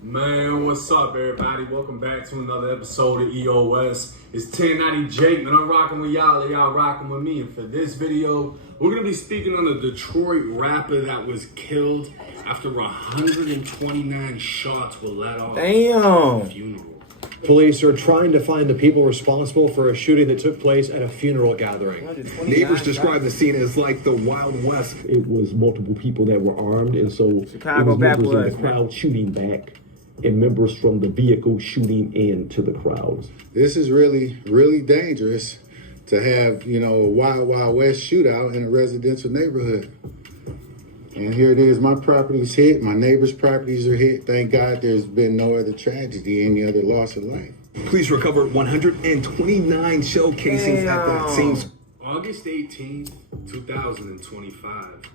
Man, what's up, everybody? Welcome back to another episode of EOS. It's 1090 Jake, man. I'm rocking with y'all, and y'all rocking with me. And for this video, we're gonna be speaking on a Detroit rapper that was killed after 129 shots were let off. Damn. At a funeral. Police are trying to find the people responsible for a shooting that took place at a funeral gathering. Neighbors describe the scene as like the Wild West. It was multiple people that were armed, and so Chicago it was members of backwoods, the crowd shooting back and members from the vehicle shooting into the crowds. This is really, really dangerous to have, a Wild Wild West shootout in a residential neighborhood. And here it is, my property's hit, my neighbors' properties are hit. Thank God there's been no other tragedy, any other loss of life. Police recovered 129 shell casings at that scene. August 18th, 2025.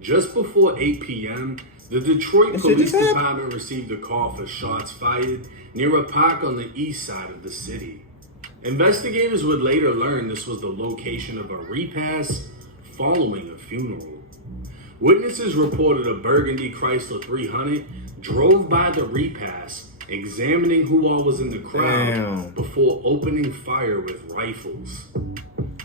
Just before 8 p.m., the Detroit Police Department received a call for shots fired near a park on the east side of the city. Investigators would later learn this was the location of a repast following a funeral. Witnesses reported a burgundy Chrysler 300 drove by the repast, examining who all was in the crowd before opening fire with rifles.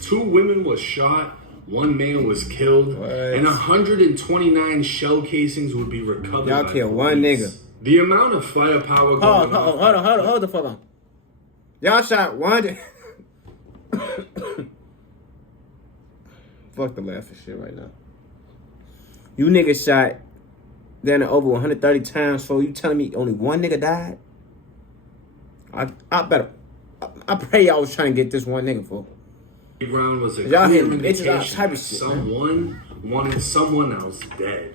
2 women were shot, 1 man was killed, and 129 shell casings would be recovered. Y'all killed one nigga. The amount of firepower going Hold the fuck on. Y'all shot one. Fuck the laughing shit right now. You niggas shot down over 130 times, so you telling me only one nigga died? I pray y'all was trying to get this one nigga for. Ground was a y'all clear hitting bitches indication out type of that shit, someone wanted someone else dead.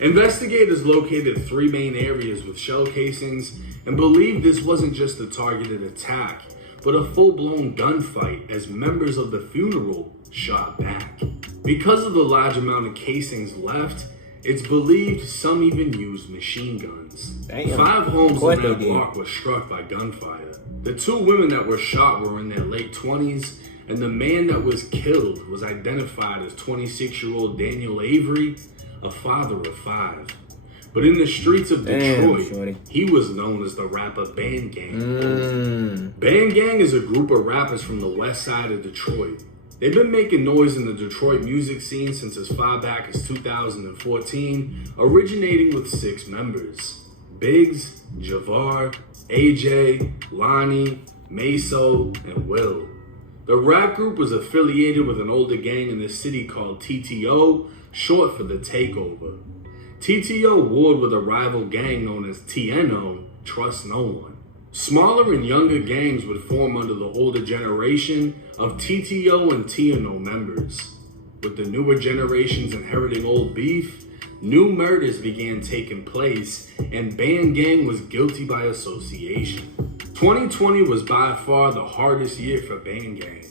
Investigators located 3 main areas with shell casings and believed this wasn't just a targeted attack, but a full-blown gunfight as members of the funeral shot back. Because of the large amount of casings left, it's believed some even used machine guns. Damn. 5 homes in that block were struck by gunfire. The 2 women that were shot were in their late 20s, and the man that was killed was identified as 26-year-old Daniel Avery, a father of 5. But in the streets of Detroit, he was known as the rapper BandGang. BandGang is a group of rappers from the west side of Detroit. They've been making noise in the Detroit music scene since as far back as 2014, originating with 6 members: Biggs, Javar, AJ, Lonnie, Meso, and Will. The rap group was affiliated with an older gang in the city called TTO, short for the Takeover. TTO warred with a rival gang known as TNO, Trust No One. Smaller and younger gangs would form under the older generation of TTO and TNO members. With the newer generations inheriting old beef, new murders began taking place, and BandGang was guilty by association. 2020 was by far the hardest year for BandGang.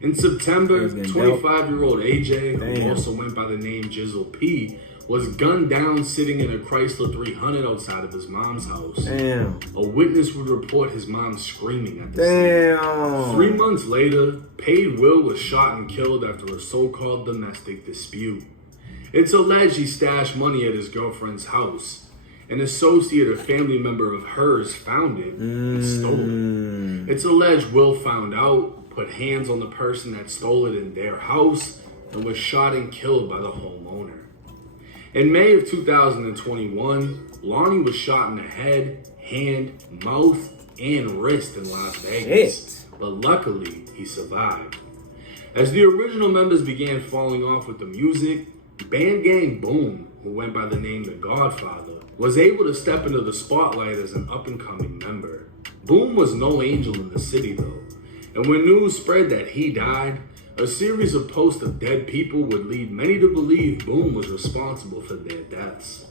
In September, 25-year-old AJ, who also went by the name Jizzle P, was gunned down sitting in a Chrysler 300 outside of his mom's house. A witness would report his mom screaming at the scene. 3 months later, Paid Will was shot and killed after a so-called domestic dispute. It's alleged he stashed money at his girlfriend's house. An associate or family member of hers found it and stole it. It's alleged Will found out, put hands on the person that stole it in their house, and was shot and killed by the homeowner. In May of 2021, Lonnie was shot in the head, hand, mouth, and wrist in Las Vegas, but luckily he survived. As the original members began falling off with the music, BandGang Boom, who went by the name The Godfather, was able to step into the spotlight as an up-and-coming member. Boom was no angel in the city though, and when news spread that he died, a series of posts of dead people would lead many to believe Boom was responsible for their deaths.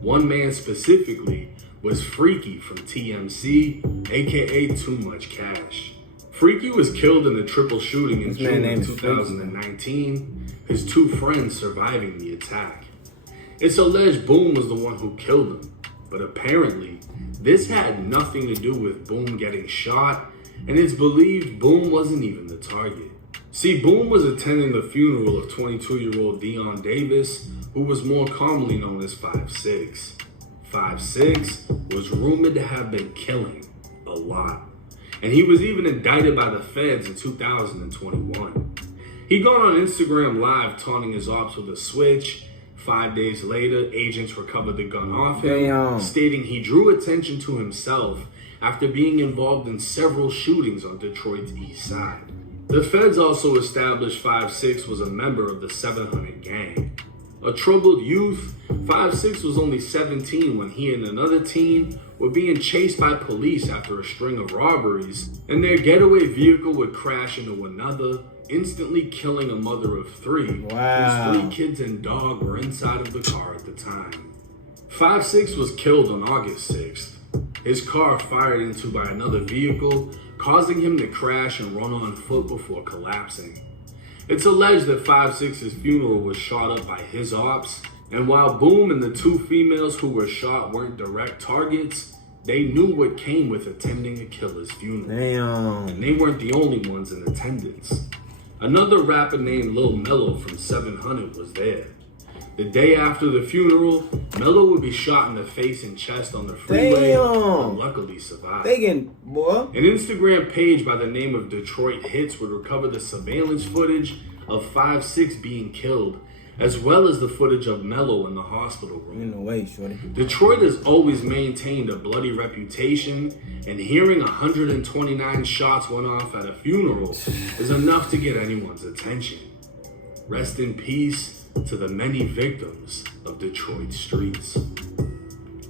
One man specifically was Freaky from TMC, aka Too Much Cash. Freaky was killed in a triple shooting in June of 2019, his 2 friends surviving the attack. It's alleged Boom was the one who killed him, but apparently this had nothing to do with Boom getting shot, and it's believed Boom wasn't even the target. See, Boom was attending the funeral of 22-year-old Dion Davis, who was more commonly known as 5'6". 5'6" was rumored to have been killing a lot. And he was even indicted by the feds in 2021. He got on Instagram Live taunting his ops with a switch. 5 days later, agents recovered the gun off him, stating he drew attention to himself after being involved in several shootings on Detroit's east side. The feds also established 5'6" was a member of the 700 gang. A troubled youth, 5'6" was only 17 when he and another teen were being chased by police after a string of robberies, and their getaway vehicle would crash into another, instantly killing a mother of 3, Wow. whose 3 kids and dog were inside of the car at the time. 5'6" was killed on August 6th. His car fired into by another vehicle, causing him to crash and run on foot before collapsing. It's alleged that 5'6's funeral was shot up by his ops, and while Boom and the 2 females who were shot weren't direct targets, they knew what came with attending a killer's funeral. Damn. And they weren't the only ones in attendance. Another rapper named Lil Mello from 700 was there. The day after the funeral, Mello would be shot in the face and chest on the freeway, but luckily survived. Boy. An Instagram page by the name of Detroit Hits would recover the surveillance footage of 5'6" being killed, as well as the footage of Mello in the hospital room. In the way, shorty. Detroit has always maintained a bloody reputation, and hearing 129 shots went off at a funeral is enough to get anyone's attention. Rest in peace to the many victims of Detroit streets.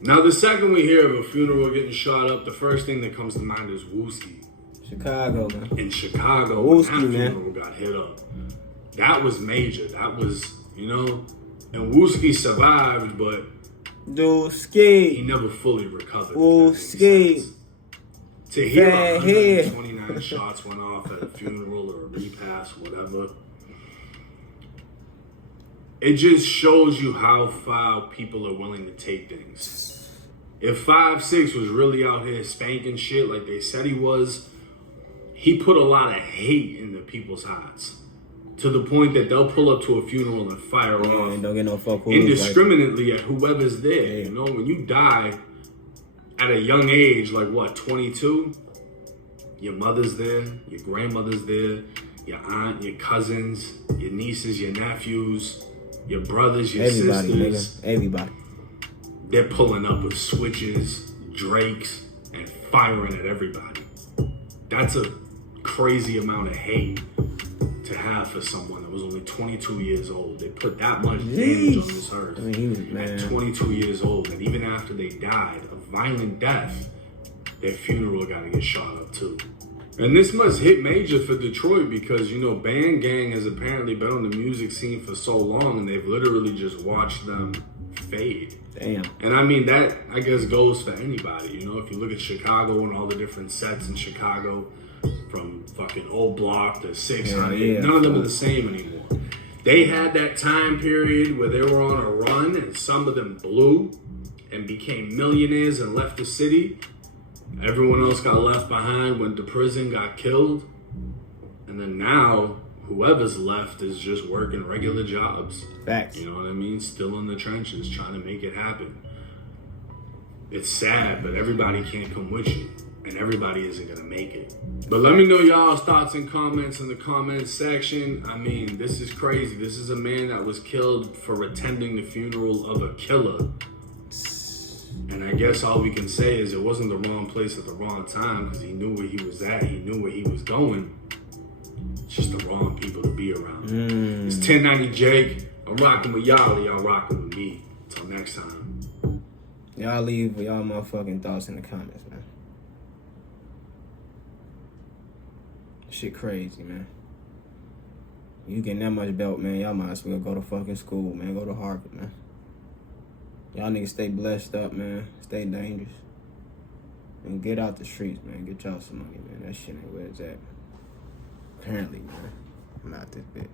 Now, the second we hear of a funeral getting shot up, the first thing that comes to mind is Wooski. Chicago, man. In Chicago, Wooski, when that man. funeral got hit up. That was major. That was, and Wooski survived, but he Dooski. never fully recovered. Wooski. To hear Bad head. 129 shots went off at a funeral or a repast, whatever. It just shows you how far people are willing to take things. If 5'6" was really out here spanking shit like they said he was, he put a lot of hate into people's hearts. To the point that they'll pull up to a funeral and fire off Don't get no fuck indiscriminately at whoever's there. You know, when you die at a young age, like what, 22? Your mother's there, your grandmother's there, your aunt, your cousins, your nieces, your nephews, your brothers, your Everybody, sisters. nigga. Everybody. They're pulling up with switches, drakes, and firing at everybody. That's a crazy amount of hate to have for someone that was only 22 years old. They put that much damage on this earth at 22 years old, and even after they died a violent death, their funeral got to get shot up too. And this must hit major for Detroit because, BandGang has apparently been on the music scene for so long, and they've literally just watched them fade. Damn. And I mean, that, I guess, goes for anybody. If you look at Chicago and all the different sets in Chicago, from fucking Old Block to 600, none of them are the same anymore. They had that time period where they were on a run, and some of them blew and became millionaires and left the city. Everyone else got left behind, went to prison, got killed. And then now, whoever's left is just working regular jobs. Facts. You know what I mean? Still in the trenches, trying to make it happen. It's sad, but everybody can't come with you. And everybody isn't going to make it. But let me know y'all's thoughts and comments in the comments section. I mean, this is crazy. This is a man that was killed for attending the funeral of a killer. And I guess all we can say is it wasn't the wrong place at the wrong time because he knew where he was at. He knew where he was going. It's just the wrong people to be around. It's 1090 Jake. I'm rocking with y'all. Y'all rocking with me. Until next time. Y'all leave y'all motherfucking thoughts in the comments, man. Shit crazy, man. You getting that much belt, man, y'all might as well go to fucking school, man. Go to Harvard, man. Y'all niggas stay blessed up, man. Stay dangerous. And get out the streets, man. Get y'all some money, man. That shit ain't where it's at. Apparently, man. I'm out this bitch.